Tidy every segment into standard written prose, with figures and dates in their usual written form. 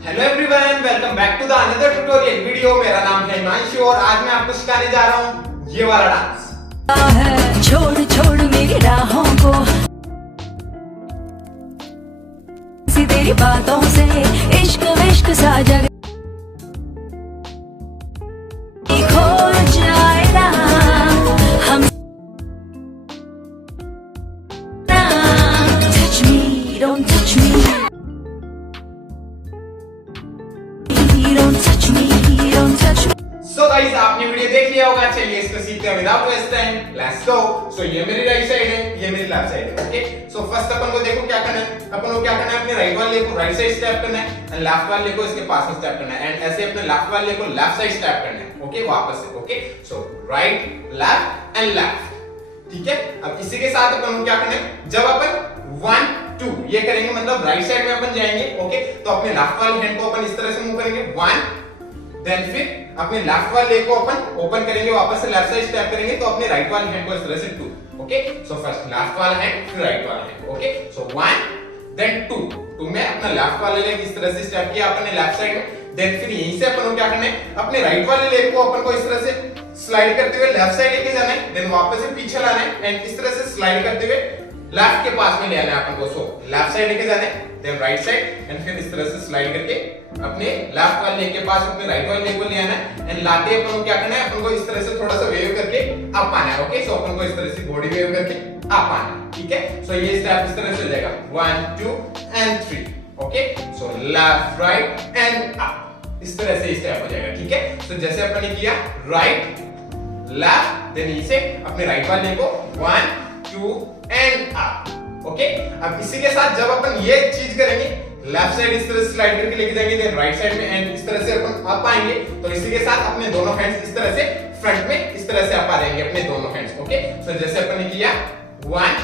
Hello everyone, welcome back to the another tutorial video. मेरा नाम है हिमांशु और आज मैं आपको सिखाने जा रहा हूँ ये वाला डांस। छोड़ छोड़ मेरी राहों को, तेरी बातों से इश्क विश्क सा जग खो जाएगा हम। Touch me, don't touch me, don't touch me, don't touch me. So guys, आपने वीडियो देख लिया होगा। चलिए इसको सीखते हैं without waste time. Let's go. So ये मेरी राइट साइड है, ये मेरी लेफ्ट साइड है। ओके, सो फर्स्ट अपन को देखो क्या करना है। अपन को क्या करना है, अपने राइट वाले को राइट साइड स्टेप करना है एंड लेफ्ट वाले को इसके पास में स्टेप करना है एंड ऐसे अपने लेफ्ट वाले को लेफ्ट साइड स्टेप करना है। ओके, वापस से। Okay, so right left and left. ठीक है, अब इसी के साथ अपन को क्या करना है, जब अपन 1 2 ये करेंगे मतलब राइट साइड में अपन जाएंगे। ओके, तो अपने लेफ्ट वाले हैंड को अपन इस तरह से मूव करेंगे 1, देन फिर अपने लेफ्ट वाले को अपन ओपन करेंगे, वापस से लेफ्ट साइड स्टेप करेंगे तो अपने राइट वाले हैंड को इस तरह से 2। ओके, सो फर्स्ट लेफ्ट वाला हैंड फिर राइट वाला हैंड। ओके, सो 1 देन 2 में अपना लेफ्ट वाले लेग इस तरह से स्टेप किया अपने लेफ्ट साइड में। देन फिर यहीं से अपन को क्या करना है, अपने राइट वाले लेग को अपन को इस तरह से स्लाइड करते हुए लेफ्ट साइड लेके जाना है, देन वापस से पीछे लाना है एंड इस तरह से स्लाइड करते हुए लेफ्ट के पास में ले आना है अपन को। सो लेफ्ट साइड लेके जाना है, देन राइट साइड एंड फिर इस तरह से स्लाइड करके अपने लेफ्ट वाले लेग के पास अपने राइट वाले लेग को ले आना है एंड लाते अपन को क्या करना है, अपन को इस तरह से थोड़ा सा वेव करके अप आना है। ओके, सो अपन को इस तरह से बॉडी वेव करके अप आना है। ठीक है, सो ये स्टेप इस तरह से हो जाएगा 1 2 and 3। Okay, so left right and up, इस तरह से स्टेप हो जाएगा। ठीक है, सो जैसे अपन ने किया राइट लेफ्ट देन इसे अपने राइट वाले को 1 2 एंड अप। ओके, अब इसी के साथ जब अपन ये चीज करेंगे, लेफ्ट साइड इस तरह से स्लाइड करके लेके जाएंगे, देन राइट साइड में एंड इस तरह से अपन अप आएंगे, तो इसी के साथ अपने दोनों हैंड्स इस तरह से फ्रंट में इस तरह से अप आ जाएंगे अपने दोनों हैंड्स। ओके, सो जैसे अपन ने किया 1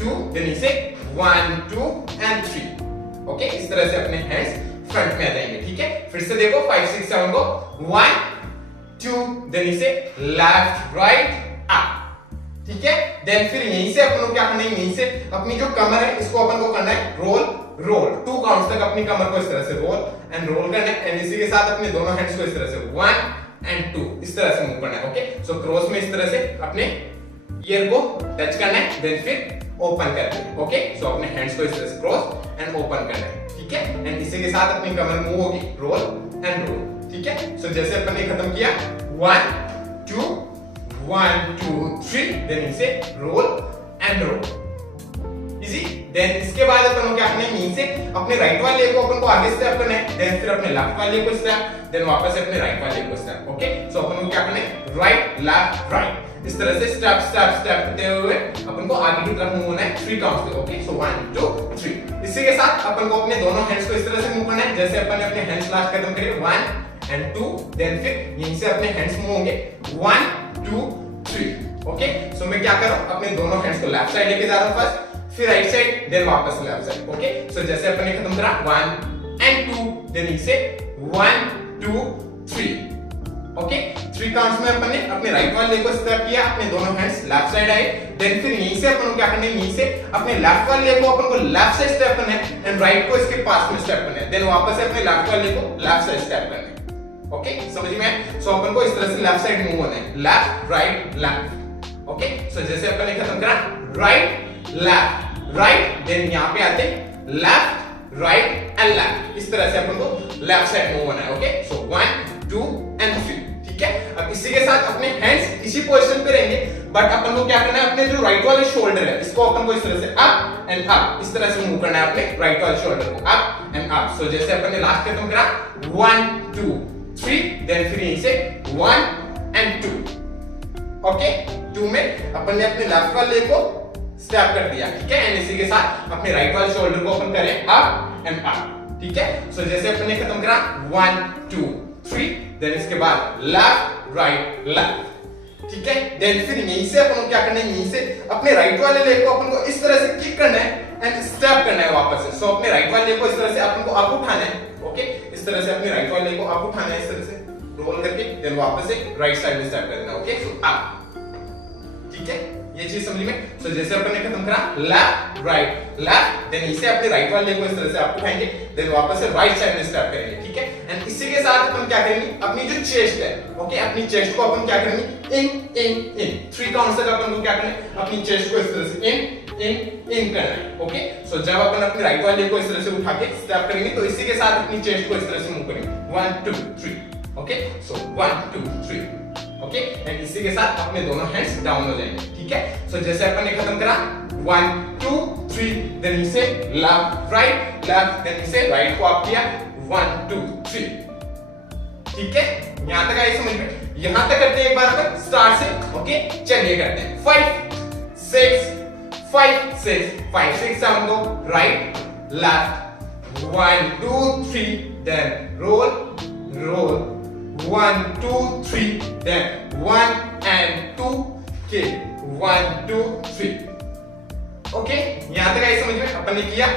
2 देन इसे 1 2 एंड 3। ओके, इस तरह से अपने हैंड्स फ्रंट में आ जाएंगे। ठीक है, फिर से देखो 5 6 7 को 1 2 देन इसे लेफ्ट राइट अप। ठीक है, देन फिर यहीं से अपन को क्या करना है, यहीं से अपनी जो कमर है इसको अपन को करना है रोल रोल 2 काउंट्स तक अपनी कमर को इस तरह से रोल एंड रोल करना है एंड इसी के साथ अपने दोनों हैंड्स को इस तरह से 1 एंड 2 इस तरह से मूव करना है। ओके, सो क्रॉस में इस तरह से अपने ईयर को टच करना है, देन फिर ओपन करना है। ओके, सो अपने हैंड्स को इस तरह से क्रॉस एंड ओपन करना है। ठीक है, एंड इसी के साथ अपनी कमर मूव होगी रोल एंड रोल। ठीक है, सो जैसे अपन ने खत्म किया 1 2 1 2 3 देन इसे roll and roll, easy. Then इसके बाद अपन को क्या करना है, यहीं से अपने राइट वाले को अपन को आगे स्टेप करना है, देन फिर अपने लेफ्ट वाले को स्टेप, देन वापस से अपने राइट वाले को स्टेप। ओके, सो अपन को क्या करना है राइट लेफ्ट राइट इस तरह से स्टेप स्टेप स्टेप करते हुए अपन को आगे की तरफ मूव होना है 3 काउंट्स पे। ओके, सो 1 2 3। इसी के साथ अपन को अपने दोनों हैंड्स को इस तरह से मूव करना है जैसे अपन ने अपने हैंड्स लास्ट खत्म करे 1 एंड 2, देन फिर यहीं से अपने हैंड्स मूव होंगे 1 2 3। ओके, सो मैं क्या कर रहा हूं, अपने दोनों हैंड्स को लेफ्ट साइड लेके जा रहा हूं फर्स्ट, फिर राइट साइड, देन वापस लेफ्ट साइड। ओके, सो जैसे अपन ने खत्म करा 1 एंड 2 देन इसे 1 2 3। ओके, 3 काउंट्स में अपन ने अपने राइट वाले को स्टेप किया, अपने दोनों हैंड्स लेफ्ट साइड आए, देन फिर यहीं से अपन को क्या करना है, यहीं से अपने लेफ्ट वाले को अपन को लेफ्ट साइड स्टेप करना है एंड राइट को इसके पास में स्टेप करना है, देन वापस से अपने लेफ्ट वाले को लेफ्ट साइड स्टेप करना है। ओके, समझ में आया? सो अपन को इस तरह से लेफ्ट साइड मूव होना है, लेफ्ट राइट लेफ्ट। ओके, सो जैसे अपन ने खत्म करा राइट लेफ्ट राइट, देन यहां पे आते लेफ्ट राइट एंड लेफ्ट, इस तरह से अपन को लेफ्ट साइड मूव होना है। Okay, so 1 2 and 3। ठीक है, अब इसी के साथ अपने हैंड्स इसी पोजीशन पे रहेंगे, बट अपन को क्या करना है, अपने जो राइट वाले शोल्डर है इसको अपन को इस तरह से अप एंड अप इस तरह से मूव करना है, अपने राइट वाले शोल्डर को अप एंड अप। सो जैसे अपन ने लास्ट खत्म करा 1 2 3 देन फिर यहीं से 1 एंड 2। ओके, 2 में अपन ने अपने लेफ्ट वाले को स्टेप कर दिया। ठीक है, एंड इसी के साथ अपने राइट वाले शोल्डर को अपन करें अप एंड अप। ठीक है, सो जैसे अपन ने खत्म करा 1 2 3 देन इसके बाद लेफ्ट राइट लेफ्ट। ठीक है, देन फिर यहीं से अपन को क्या करना है, यहीं से अपने राइट वाले लेग को अपन को इस तरह से किक करना है एंड स्टेप करना है वापस से। सो अपने राइट वाले को इस तरह से अपन को अप उठाना है। ओके, इस तरह से अपने राइट वाले को अप उठाना है, इस तरह से रोल करके, देन वापस से राइट साइड में स्टेप करना है। Okay, so up. ठीक है, ये चीज समझ में। सो जैसे अपन ने खत्म करा लेफ्ट राइट लेफ्ट, देन इसे अपने राइट वाले को इस तरह से आप उठाएंगे, देन वापस से राइट साइड में स्टेप करेंगे, ठीक है। एंड इसी के साथ अपन क्या करेंगे, अपनी जो चेस्ट है, ओके, अपनी चेस्ट को अपन क्या करेंगे, इन इन इन 3 काउंट्स तक अपन को क्या करना है, अपनी चेस्ट को इस तरह से इन करना है, ओके। सो जब अपन अपने राइट वाले को इस तरह से उठा के स्टेप करेंगे तो इसी के साथ अपनी चेस्ट को इस तरह से मूव करेंगे 1 2 3, ओके। So 1 2 3, okay. एंड इसी के साथ अपने दोनों हैंड्स डाउन हो जाएंगे, ठीक है। सो जैसे अपन ने खत्म करा 1 2 3, देन इसे लेफ्ट राइट लेफ्ट, देन इसे राइट को आप किया 1 2 3, ठीक है। यहां तक आई समझ में। यहां तक करते हैं एक बार अपन स्टार्ट से, ओके। चलिए करते हैं 5 6 5 6 5 6 7 go right left 1 2 3, then roll roll 1 2 3, then 1 and 2 kick 1 2 3, okay. यहां तक आई समझ में। अपन ने किया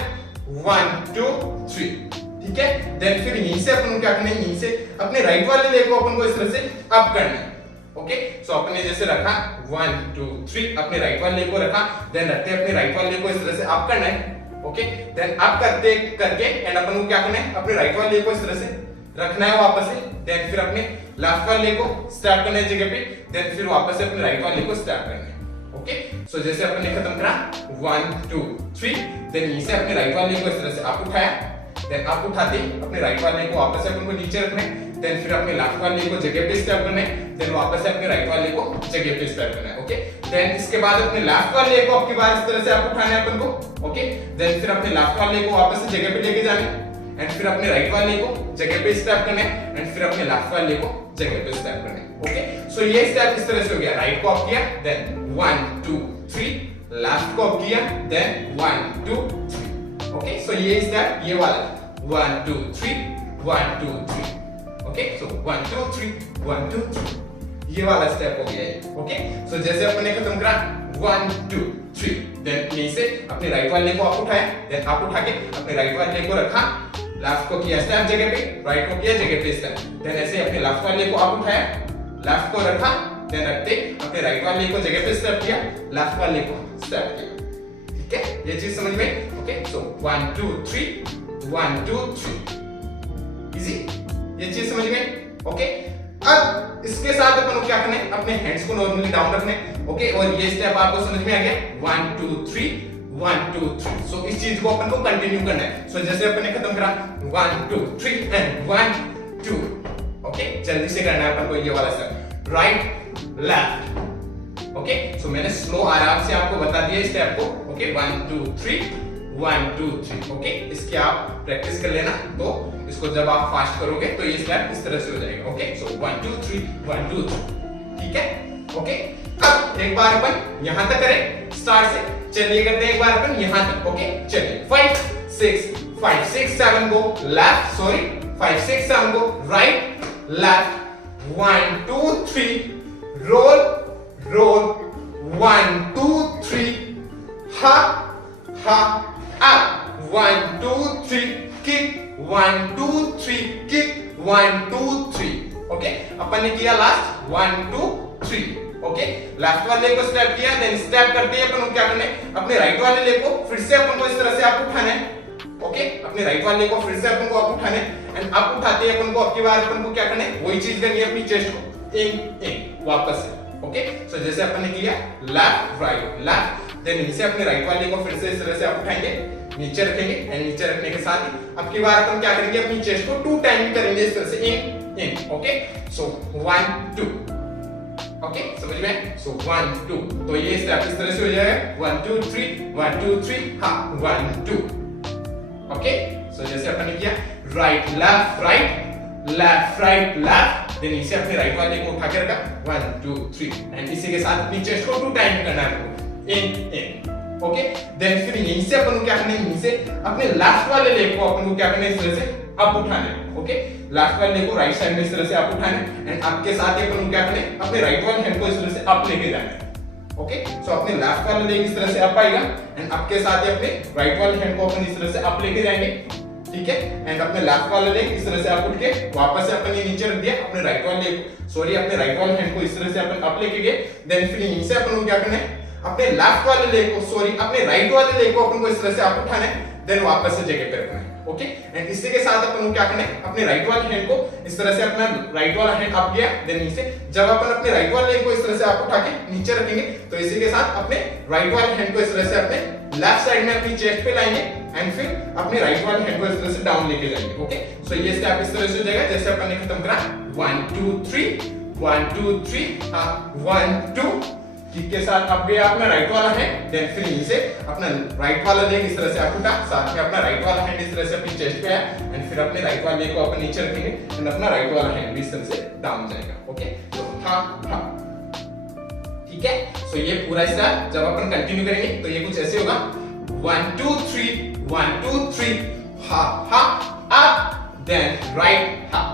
1 2 3, ठीक है। देन फिर यहीं से अपन क्या करना है, यहीं से अपने राइट वाले लेग को अपन को इस तरह से अप करना है, ओके। सो अपन ने जैसे रखा 1 2 3, अपने राइट वाले लेग को रखा, देन रखते अपने राइट वाले लेग को इस तरह से अप करना है, ओके। देन अप करते करके एंड अपन को क्या करना है, अपने राइट वाले लेग को इस तरह से रखना है वापस से, देन फिर अपने लेफ्ट वाले लेग को स्टैप करना है जगह पे, देन फिर वापस से अपने राइट वाले लेग को स्टैप करना है, ओके। सो जैसे अपन ने खत्म करा 1 2 3, देन इसे अपने राइट वाले लेग को इस तरह से अप उठाया, देन अप उठाते अपने राइट वाले लेग को वापस से अपन को नीचे रखना है, देन फिर अपने लेफ्ट वाले लेग को जगह पे स्टेप करना है, देन वापस से अपने राइट वाले लेग को जगह पे स्टेप करना है, ओके। देन इसके बाद अपने लेफ्ट वाले लेग को आपकी बार इस तरह से आप उठाना है अपन को, ओके। देन फिर अपने लेफ्ट वाले लेग को वापस से जगह पे लेके जाना है, एंड फिर अपने राइट वाले लेग को जगह पे स्टेप करना है, एंड फिर अपने लेफ्ट वाले लेग को जगह पे स्टेप करना है, ओके। सो ये स्टेप इस तरह से हो गया, राइट को अप किया, देन 1 2 3, लेफ्ट को अप किया, देन 1 2 3, ओके। सो ये स्टेप ये वाला 1 2 3 1 2 3, ओके। सो 1 2 3 1 2 3, ये वाला स्टेप हो गया है, ओके। सो जैसे अपन ने खत्म करा 1 2 3, देन यहीं से अपने राइट वाले को आप उठाया, देन आप उठा के अपने राइट वाले को रखा, लेफ्ट को किया स्टेप जगह पे, राइट को किया जगह पे स्टेप, देन ऐसे अपने लेफ्ट वाले को आप उठाया, लेफ्ट को रखा, देन रखते अपने राइट वाले को जगह पे स्टेप किया, लेफ्ट वाले को स्टेप किया, ठीक है। ये चीज समझ में, ओके। सो 1 2 3 1 2 3, इजी, ये चीज समझ में, ओके। अब इसके साथ अपन को क्या करना है, अपने हैंड्स को नॉर्मली डाउन रखना है, ओके। और ये स्टेप आपको समझ में आ गया 1 2 3 1 2 3। सो इस चीज को अपन को कंटिन्यू करना है। सो जैसे अपन ने खत्म करा 1 2 3 एंड 1 2, ओके। जल्दी से करना है अपन को ये वाला स्टेप, राइट लेफ्ट, ओके। सो मैंने स्लो आराम से आपको बता दिया स्टेप को, ओके। 1 2 3 1 2 3, ओके। इसकी आप प्रैक्टिस कर लेना, तो इसको जब आप फास्ट करोगे तो ये स्टेप इस तरह से हो जाएगा, ओके। सो 1 2 3 1 2 3, ठीक है, ओके। अब एक बार अपन यहां तक करें स्टार्ट से, चलिए करते हैं एक बार अपन यहां तक, ओके। चलिए 5 6 7 go left, sorry 5 6 7 go right left 1 2 3, roll roll 1 2 3, हा ha up 1 2 3 kick 1 2 3 kick 1 2 3, okay. अपन ने किया लास्ट 1 2 3, ओके। लेफ्ट वाले लेग को स्टेप किया, देन स्टेप करते ही अपन को क्या करना है, अपने राइट वाले लेग को फिर से अपन को इस तरह से आप उठाना है, ओके। अपने राइट वाले लेग को फिर से अपन को आप उठाना है, एंड आप उठाते ही अपन को अब की बार अपन को क्या करना है, वही चीज करनी है, अपनी चेस्ट को इन वापस से, ओके। सो जैसे अपन ने किया लेफ्ट राइट लेफ्ट, देन इसे अपने राइट वाले को फिर से इस तरह से आप उठाएंगे, नीचे रखेंगे, एंड नीचे रखने के साथ ही अब की बार अपन क्या करेंगे, अपनी चेस्ट को 2 टाइम करेंगे इस तरह से इन, ओके। सो 1 2, ओके, समझ में। सो 1 2, तो ये स्टेप इस तरह से हो जाएगा 1 2 3 1 2 3, हाँ 1 2, ओके। सो जैसे अपन ने किया right left right left, then इसे अपने राइट वाले को उठा के रखा 1 2 3, एंड इसी के साथ अपनी चेस्ट को 2 टाइम करना है इन, ओके। देन फिर यहीं से अपन को क्या करना है, यहीं से अपने लेफ्ट वाले लेग को अपन को क्या करना है, इस तरह से अप उठाना है, ओके। लेफ्ट वाले लेग को राइट साइड में इस तरह से अप उठाना है, एंड आपके साथ ही अपन को क्या करना है, अपने राइट वाले हैंड को इस तरह से अप लेके जाना है, ओके। सो अपने लेफ्ट वाले लेग इस तरह से अप आएगा, एंड आपके साथ ही अपने राइट वाले हैंड को अपन इस तरह से अप लेके जाएंगे, ठीक है। एंड अपने लेफ्ट वाले लेग इस तरह से आप उठ के वापस से अपन ये नीचे रख दिया, अपने राइट वाले लेग, सॉरी अपने राइट वाले हैंड को इस तरह से अपन अप लेके गए, देन फिर यहीं से अपन को क्या करना है, अपने लेफ्ट वाले लेग को सॉरी अपने राइट वाले लेग को अपन को इस तरह से आप उठाना है, देन वापस से जगह पे रखना है। ओके, एंड इसी के साथ अपन को क्या करना है, अपने राइट वाले हैंड को इस तरह से अपना राइट वाला हैंड अप गया, देन नीचे जब अपन अपने राइट वाले लेग को इस तरह से आप उठा के नीचे रखेंगे तो इसी के साथ अपने राइट वाले हैंड को इस तरह से अपने लेफ्ट साइड में अपनी चेस्ट पे लाएंगे एंड फिर अपने राइट वाले हैंड को इस तरह से डाउन लेके जाएंगे। ओके, सो ये स्टेप इस तरह से हो जाएगा जैसे अपन ने खत्म करा 1 2 3 1 2 3 1 2 किक के साथ अब गया अपना राइट वाला हैंड, देन फिर यहीं से अपना राइट वाला लेग इस तरह से आप उठा, साथ में अपना राइट वाला हैंड इस तरह से अपनी चेस्ट पे आया एंड फिर अपने राइट वाले लेग को अपन नीचे रखेंगे एंड अपना राइट वाला हैंड भी इस तरह से डाउन जाएगा। ओके, तो हाँ ठीक है। सो ये पूरा स्टेप जब अपन कंटिन्यू करेंगे तो ये कुछ ऐसे होगा 1 2 3 1 2 3 हा अप देन राइट हा।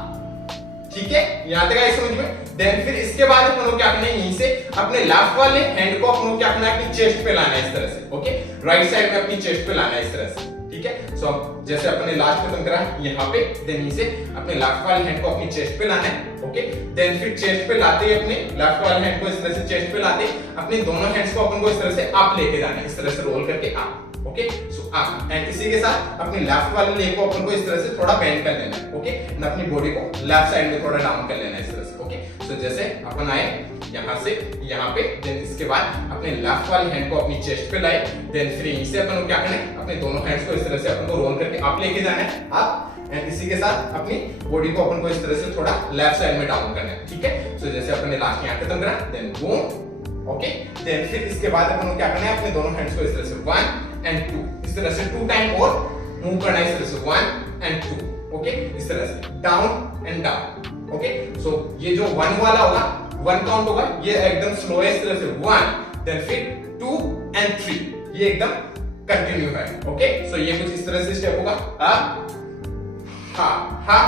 ठीक है, यहां तक आई समझ में। देन फिर इसके बाद अपन को क्या करना है, यहीं से अपने लेफ्ट वाले हैंड को अपन को क्या करना है, अपनी चेस्ट पे लाना है इस तरह से। ओके, राइट साइड में अपनी चेस्ट पे लाना है इस तरह से। ठीक है, सो अब जैसे अपने लास्ट खत्म करा यहाँ पे, देन यहीं से अपने लेफ्ट वाले हैंड को अपनी चेस्ट पे लाना है। ओके, देन फिर चेस्ट पे लाते अपने लेफ्ट वाले हैंड को इस तरह से चेस्ट पे लाते अपने दोनों हैंड्स को अपन को इस तरह से अप लेके जाना है, इस तरह से रोल करके up. Okay, so up and इसी के साथ अपने लेफ्ट वाले लेग को अपन को इस तरह से थोड़ा बेंड कर लेना है। ओके, एंड अपनी बॉडी को लेफ्ट साइड में थोड़ा डाउन कर लेना है इस तरह से। ओके, सो जैसे अपन आए यहाँ से यहाँ पे, देन इसके बाद अपने लेफ्ट वाले हैंड को अपनी चेस्ट पे लाए, देन फिर यहीं से अपन को क्या करना है, अपने दोनों हैंड्स को इस तरह से अपन को रोल करके अप लेके जाना है अप एंड इसी के साथ अपनी बॉडी को अपन को इस तरह से थोड़ा लेफ्ट साइड में डाउन करना है। ठीक है, सो जैसे अपन ने लास्ट यहाँ खत्म करा, देन बूम। ओके, देन फिर इसके बाद अपन को क्या करना है, अपने दोनों हैंड्स को इस तरह से 1 एंड 2 इस तरह से 2 टाइम और मूव करना है इस तरह से 1 एंड 2। ओके, इस तरह से डाउन एंड डाउन। ओके, सो ये जो 1 वाला होगा 1 काउंट होगा, ये एकदम स्लो है इस तरह से 1 देन फिर 2 एंड 3 ये एकदम कंटिन्यू है। ओके, सो ये कुछ इस तरह से स्टेप होगा अप हा हा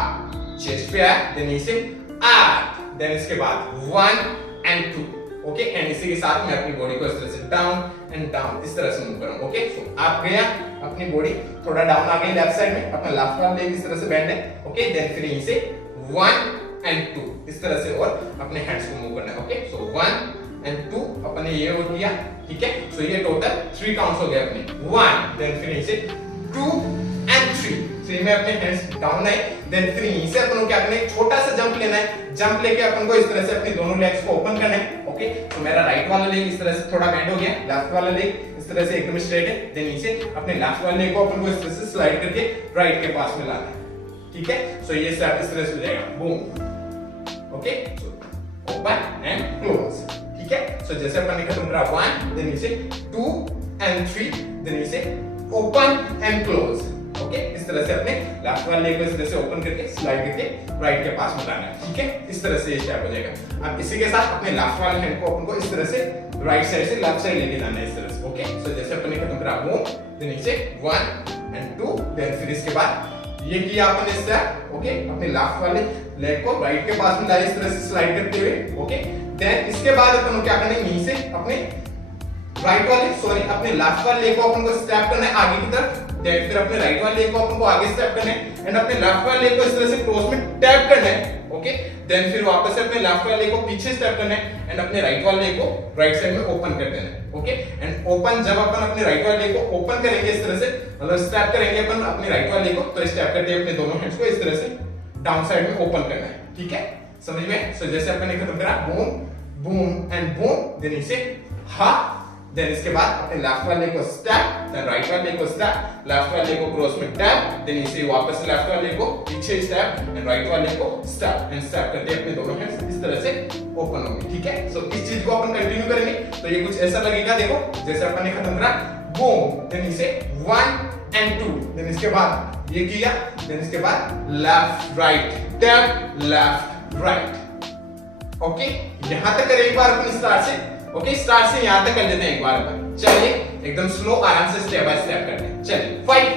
चेस्ट पे आया, देन इसे अप, देन इसके बाद 1 एंड 2। ओके, एंड इसी के साथ में अपनी बॉडी को इस तरह से डाउन एंड डाउन इस तरह से मूव करूं। ओके, सो आप गया अपनी बॉडी थोड़ा डाउन आ गई लेफ्ट साइड में, अपना लेफ्ट वाला लेग इस तरह से बेंड है। ओके, देन फिर यहीं से 1 एंड 2 इस तरह से और अपने हैंड्स को मूव करना है। ओके, सो 1 एंड 2 अपने ये हो गया। ठीक है, सो ये टोटल 3 काउंट्स हो गए अपने 1 देन फिर यहीं से 2 एंड 3 में अपने हैंड्स डाउन आए, देन फिर यहीं से अपन को क्या करना है, छोटा सा जंप लेना है, जंप लेके अपन को इस तरह से अपने दोनों लेग्स को ओपन करना है। ओके, तो मेरा राइट वाला लेग इस तरह से थोड़ा बेंड हो गया, लेफ्ट वाला लेग इस तरह से एकदम स्ट्रेट है, देन नीचे अपने लेफ्ट वाले लेग को अपन को इस तरह से स्लाइड करके राइट के पास में लाना है। ठीक है, सो ये स्टेप इस तरह से हो जाएगा boom. Okay, so open and close. ठीक है, सो जैसे अपन ने खत्म करा 1 देन नीचे 2 एंड 3 देन नीचे ओपन एंड क्लोज। ओके, इस तरह से अपने लेफ्ट वाले लेग को इस तरह से ओपन करके स्लाइड करके राइट के पास में लाना है। ठीक है, इस तरह से ये स्टेप हो जाएगा। अब इसी के साथ अपने लेफ्ट वाले हैंड को अपन को इस तरह से राइट साइड से लेफ्ट साइड लेके जाना है इस तरह से। ओके, सो जैसे अपन ने खत्म करा बूम, देन नीचे 1 एंड 2 देन फिर इसके बाद ये किया अपन इस स्टेप। ओके, अपने लेफ्ट वाले लेग को राइट के पास में लाए इस तरह से स्लाइड करते हुए। ओके, देन इसके बाद अपन को क्या करना है, यहीं से अपने राइट वाले सॉरी अपने लेफ्ट वाले लेग को अपन को स्टेप करना है आगे की तरफ, देन फिर अपने राइट वाले लेग को अपन को आगे स्टेप करना है एंड अपने लेफ्ट वाले लेग को इस तरह से क्रॉस में टैप करना है। ओके, देन फिर वापस से अपने लेफ्ट वाले लेग को पीछे स्टेप करना है एंड अपने राइट वाले लेग को राइट साइड में ओपन कर देना है। ओके, एंड ओपन जब अपन अपने राइट वाले लेग को ओपन करेंगे इस तरह से, मतलब स्टेप करेंगे अपन अपने राइट वाले लेग को, तो स्टेप करके अपने दोनों हैंड्स को इस तरह से डाउन साइड में ओपन करना है। ठीक है, समझ में। सो जैसे अपन ने खत्म करा boom boom and boom, then इसे हा, देन इसके बाद अपने लेफ्ट वाले को स्टेप, देन राइट वाले को स्टेप, लेफ्ट वाले को क्रॉस में टैप, देन इसे वापस लेफ्ट वाले को पीछे स्टेप एंड राइट वाले को स्टेप एंड स्टेप करते अपने दोनों हैंड्स इस तरह से ओपन होंगे। ठीक है, सो इस चीज को अपन कंटिन्यू करेंगे तो ये कुछ ऐसा लगेगा। देखो जैसे अपन ने खत्म करा बूम, देन इसे 1 एंड 2 देन इसके बाद ये किया, देन इसके बाद left right tap left right. Okay, यहां तक करें एक बार अपन स्टार्ट से। ओके, स्टार्ट से यहां तक कर लेते हैं एक बार अपन। चलिए एकदम स्लो आराम से स्टेप बाय स्टेप करते हैं। चलिए 5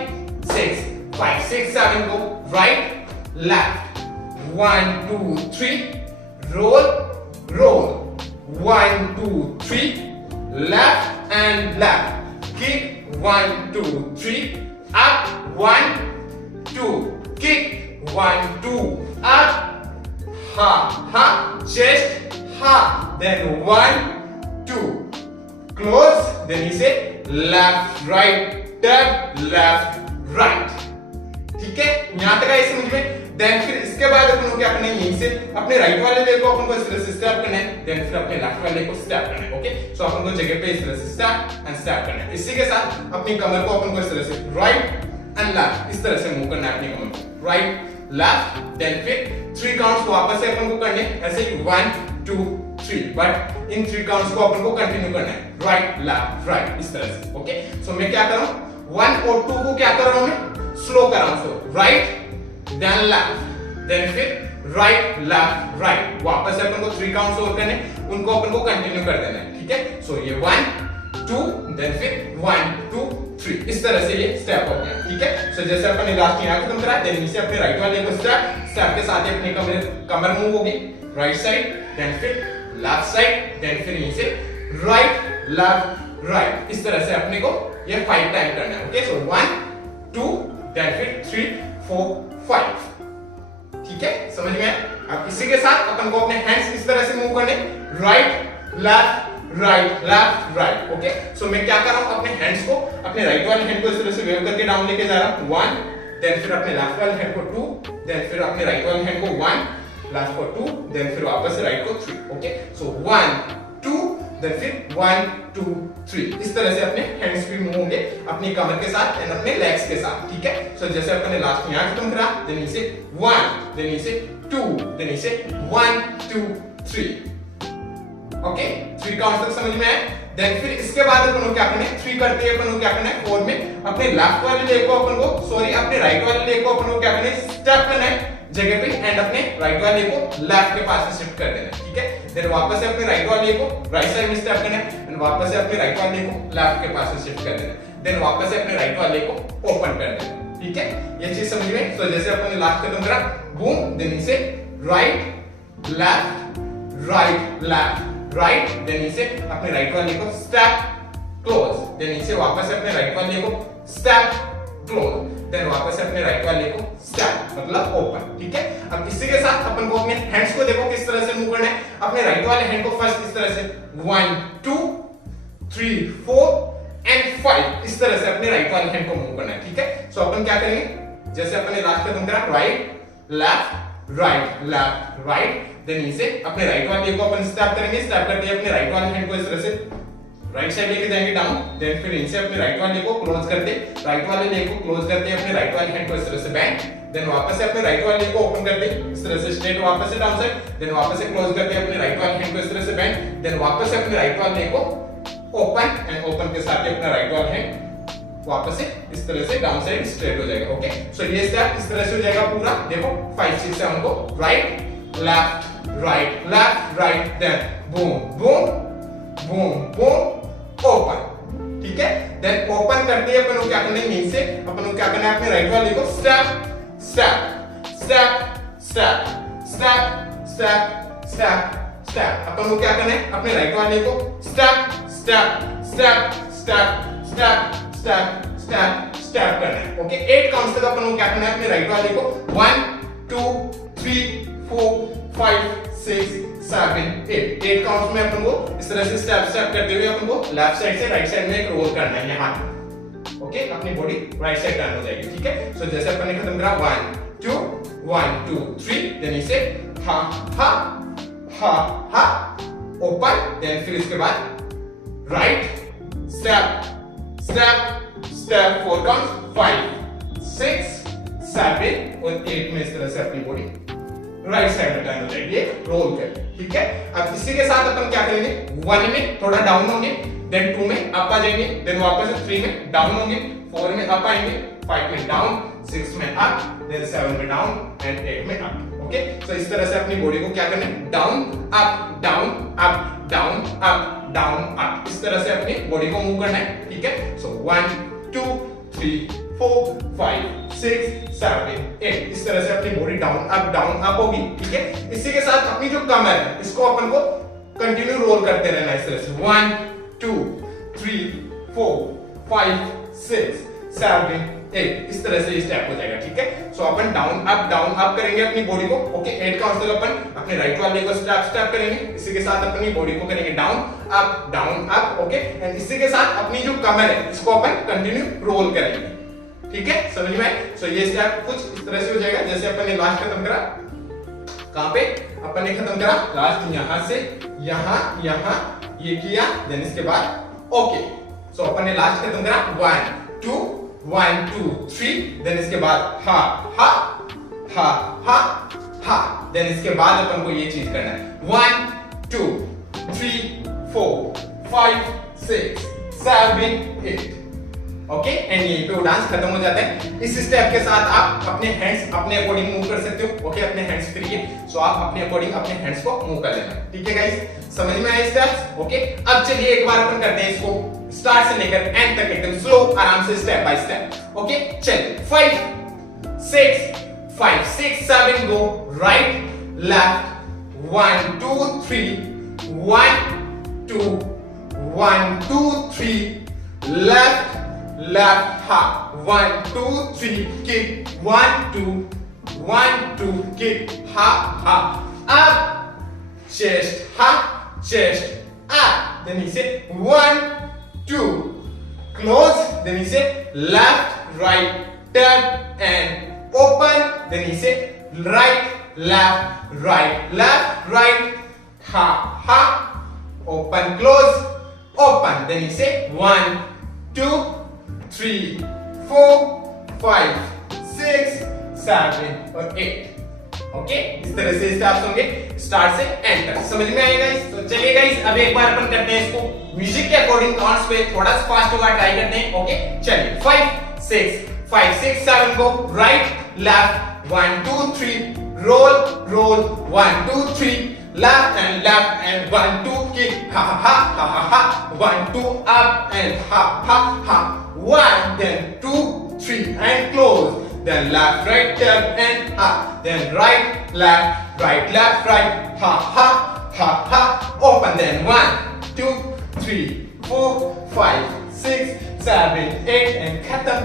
6 7 go right left 1 2 3 roll roll 1 2 3 left and left kick 1 2 3 up 1 2 kick 1 2 up ha ha chest ha then 1 2 close, then यहीं से left right tap, left right. ठीक है, यहां तक आई समझ में। देन फिर इसके बाद अपन को क्या करना है, यहीं से अपने राइट वाले लेग को अपन को इस तरह से स्टेप करना है, देन फिर अपने लेफ्ट वाले को स्टेप करना है। ओके, सो अपन को जगह पे इस तरह से स्टेप एंड स्टेप करना है। इसी के साथ अपनी कमर को अपन को इस तरह से राइट एंड लेफ्ट इस तरह से मूव करना है अपनी कमर को, राइट लेफ्ट, देन फिर 3 काउंट्स वापस से अपन को करने ऐसे 1 2 3, बट इन 3 काउंट्स को अपन को कंटिन्यू करना है, राइट लेफ्ट राइट इस तरह से। ओके, सो मैं क्या कर रहा हूं 1 और 2 को क्या कर रहा हूं मैं स्लो कर रहा हूं। सो राइट देन लेफ्ट, देन फिर राइट लेफ्ट राइट, वापस से अपन को 3 काउंट्स और करने, उनको अपन को कंटिन्यू कर देना है। ठीक है, सो ये 1 2 देन फिर 1 2 3 इस तरह से ये स्टेप हो गया। ठीक है, सो जैसे अपन ने लास्ट यहां खत्म करा, देन इसे अपने राइट वाले को स्टेप के साथ ही अपनी कमर मूव होगी, राइट साइड देन फिर लेफ्ट साइड, देन फिर यहीं से राइट लेफ्ट राइट इस तरह से अपने को ये 5 टाइम करना है। ओके, सो 1 2 देन फिर 3 4 5। ठीक है, समझ में? अब इसी के साथ अपन को अपने हैंड्स इस तरह से मूव करने, right left right left right. Okay, so मैं क्या कर रहा हूं अपने हैंड्स को, अपने राइट वाले हैंड को इस तरह से वेव करके डाउन लेके जा रहा हूं 1, देन फिर अपने लेफ्ट वाले हैंड को 2, देन फिर अपने राइट वाले हैंड को 1, लेफ्ट को 2, देन फिर वापस से राइट को 3। ओके, सो 1 2 देन फिर 1 2 3 इस तरह से अपने हैंड्स भी मूव होंगे अपनी कमर के साथ एंड अपने लेग्स के साथ। ठीक है, सो जैसे अपन ने लास्ट में यहां खत्म करा, देन इसे 1 देन इसे 2 देन इसे 1 2 3। ओके, 3 काउंट्स तक समझ में आए। देन फिर इसके बाद अपन को क्या करना है, 3 करते हैं अपन को क्या करना है 4 में अपने लेफ्ट वाले लेग को अपन को सॉरी अपने राइट वाले लेग को अपन को क्या करना है स्टेप करना है जगह पे एंड अपने राइट वाले को लेफ्ट के पास से शिफ्ट कर देना है। ठीक है, देन वापस से अपने राइट वाले को राइट साइड में स्टेप करना है एंड वापस से अपने राइट वाले को लेफ्ट के पास से शिफ्ट कर देना है, देन वापस से अपने राइट वाले को ओपन कर देना है। ठीक है, ये चीज समझ में। सो जैसे अपन ने लास्ट खत्म करा, बूम, देन इसे राइट लेफ्ट राइट, देन इसे अपने राइट वाले को स्टेप क्लोज, देन इसे वापस से अपने राइट वाले को स्टेप क्लोज, देन वापस से अपने राइट वाले को स्टेप मतलब ओपन। ठीक है, अब इसी के साथ अपन को अपने हैंड्स को देखो किस तरह से मूव करना है। अपने राइट वाले हैंड को फर्स्ट इस तरह से 1 2 3 4 एंड 5 इस तरह से अपने राइट वाले हैंड को मूव करना है। ठीक है, सो अपन क्या करेंगे जैसे अपन ने लास्ट खत्म करा, राइट लेफ्ट राइट, देन इसे अपने राइट वाले को अपन स्टेप करेंगे, स्टेप करते हैं अपने राइट वाले हैंड को इस तरह से राइट साइड लेके जाएंगे डाउन, देन फिर इनसे अपने राइट वाले को क्लोज करते, राइट वाले लेग को क्लोज करते हैं अपने राइट वाले हैंड को इस तरह से बैंड, देन वापस से अपने राइट वाले को ओपन करते इस तरह से स्ट्रेट, वापस से डाउन साइड, देन वापस से क्लोज करते हैं अपने राइट वाले हैंड को इस तरह से बैंड, देन वापस से अपने राइट वाले को ओपन एंड ओपन के साथ ही अपना राइट वाला हैंड वापस से इस तरह से डाउन साइड स्ट्रेट हो जाएगा। ओके, सो ये स्टेप इस तरह से हो जाएगा पूरा। देखो 5 चीज से हमको right right then boom boom boom boom open. ठीक है, देन ओपन करते हैं अपन को क्या करना है, यहीं से अपन को क्या करना है अपने राइट वाले को step step step step step step step step, अपन को क्या करना है अपने राइट वाले को step step step step step step step step करना है। ओके, 8 काउंट्स तक अपन को क्या करना है अपने राइट वाले को 1 2 3 4 5 6 7 8 काउंट्स में अपन को इस तरह से स्टेप करते हुए अपन को लेफ्ट साइड से राइट साइड में एक रोल करना है यहाँ। ओके, अपनी बॉडी राइट साइड टर्न हो जाएगी। ठीक है, सो जैसे अपन ने खत्म करा 1 2 3, देन इसे हा ओपन, देन फिर इसके बाद right step step step 4 count 5 6 7 और 8 में इस तरह से अपनी बॉडी राइट साइड में टर्न हो जाएगी रोल कर। ठीक है, अब इसी के साथ अपन क्या करेंगे 1 में थोड़ा डाउन होंगे, देन 2 में अप आ जाएंगे, देन वापस से 3 में डाउन होंगे, 4 में अप आएंगे, 5 में डाउन, 6 में अप, देन 7 में डाउन एंड 8 में अप। ओके, सो इस तरह से अपनी बॉडी को क्या करना है down up down up down up down up इस तरह से अपनी बॉडी को मूव करना है। ठीक है, सो 1 2 3 4 5 6 7 8 इस तरह से अपनी बॉडी डाउन अप होगी। ठीक है, इसी के साथ अपनी जो कमर है इसको अपन को कंटिन्यू रोल करते रहना इस तरह से 1 2 3 4 5 6 7 8 इस तरह से स्टेप हो जाएगा, ठीक है। सो अपन डाउन अप करेंगे अपनी बॉडी को, ओके। 8 काउंट्स तक अपन अपने राइट वाले को स्टेप करेंगे, इसी के साथ अपनी बॉडी को करेंगे डाउन अप, ओके। एंड इसी के साथ अपनी जो कमर है इसको अपन कंटिन्यू रोल करेंगे, ठीक है, समझ में आए। सो ये स्टेप कुछ इस तरह से हो जाएगा जैसे अपन ने लास्ट खत्म करा, कहां पे अपन ने खत्म करा, लास्ट यहां से यहां ये किया, देन इसके बाद ओके। सो अपन ने लास्ट खत्म करा 1 2 3, देन इसके बाद हा देन इसके बाद अपन को ये चीज करना है 1 2 3 4 5 6 7 8, ओके। एंड यहीं पे वो डांस खत्म हो जाता है। इस स्टेप के साथ आप अपने हैंड्स अपने अकॉर्डिंग मूव कर सकते हो, ओके। अपने हैंड्स फ्री है, सो आप अपने अकॉर्डिंग अपने हैंड्स को मूव कर लेना, ठीक है गाइस, समझ में आए स्टेप्स, ओके। अब चलिए एक बार अपन करते हैं इसको स्टार्ट से लेकर एंड तक एकदम स्लो आराम से स्टेप बाय स्टेप, ओके। चलिए 5 6 7 go, right left 1 2 3 1 2 1 2 3 left ha 1 2 3 kick 1 2 kick ha up chest up, then he said 1 2 close, then he said left right tap and open, then he said right left right ha open close open, then he said 1 2 3 4 5 6 7 और 8, okay. इस तरह से steps होंगे start से and तक, समझ में आएगा गाइस। तो चलिए गाइस अब एक बार अपन करते हैं इसको म्यूजिक के अकॉर्डिंग काउंट्स पे थोड़ा सा फास्ट होगा, ट्राई करते हैं, ओके। चलिए 5 6 7 go, right left 1 2 3 role 1 2 3 left and 1 2 kick ha 1 2 up and ha 1 then 2 3 and close, then left right tap and then right left right ha open, then 1 2 3 4 5 6 7 8 and खत्म,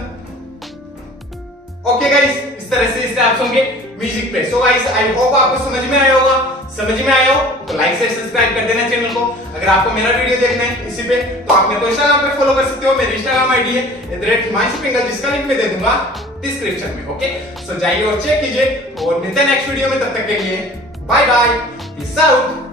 okay guys. इस तरह से steps होंगे music पे। So guys I hope आपको समझ में आया होगा, समझ में आया हो तो लाइक से सब्सक्राइब कर देना चैनल को। अगर आपको मेरा वीडियो देखना है इसी पे तो आप मेरे को इंस्टाग्राम पे फॉलो कर सकते हो, मेरी इंस्टाग्राम आईडी है @himanshu पिंगल, जिसका लिंक मैं दे दूंगा डिस्क्रिप्शन में, ओके। सो जाइए और चेक कीजिए और मिलते हैं नेक्स्ट वीडियो में, तब तक के लिए बाय बाय, पीस आउट।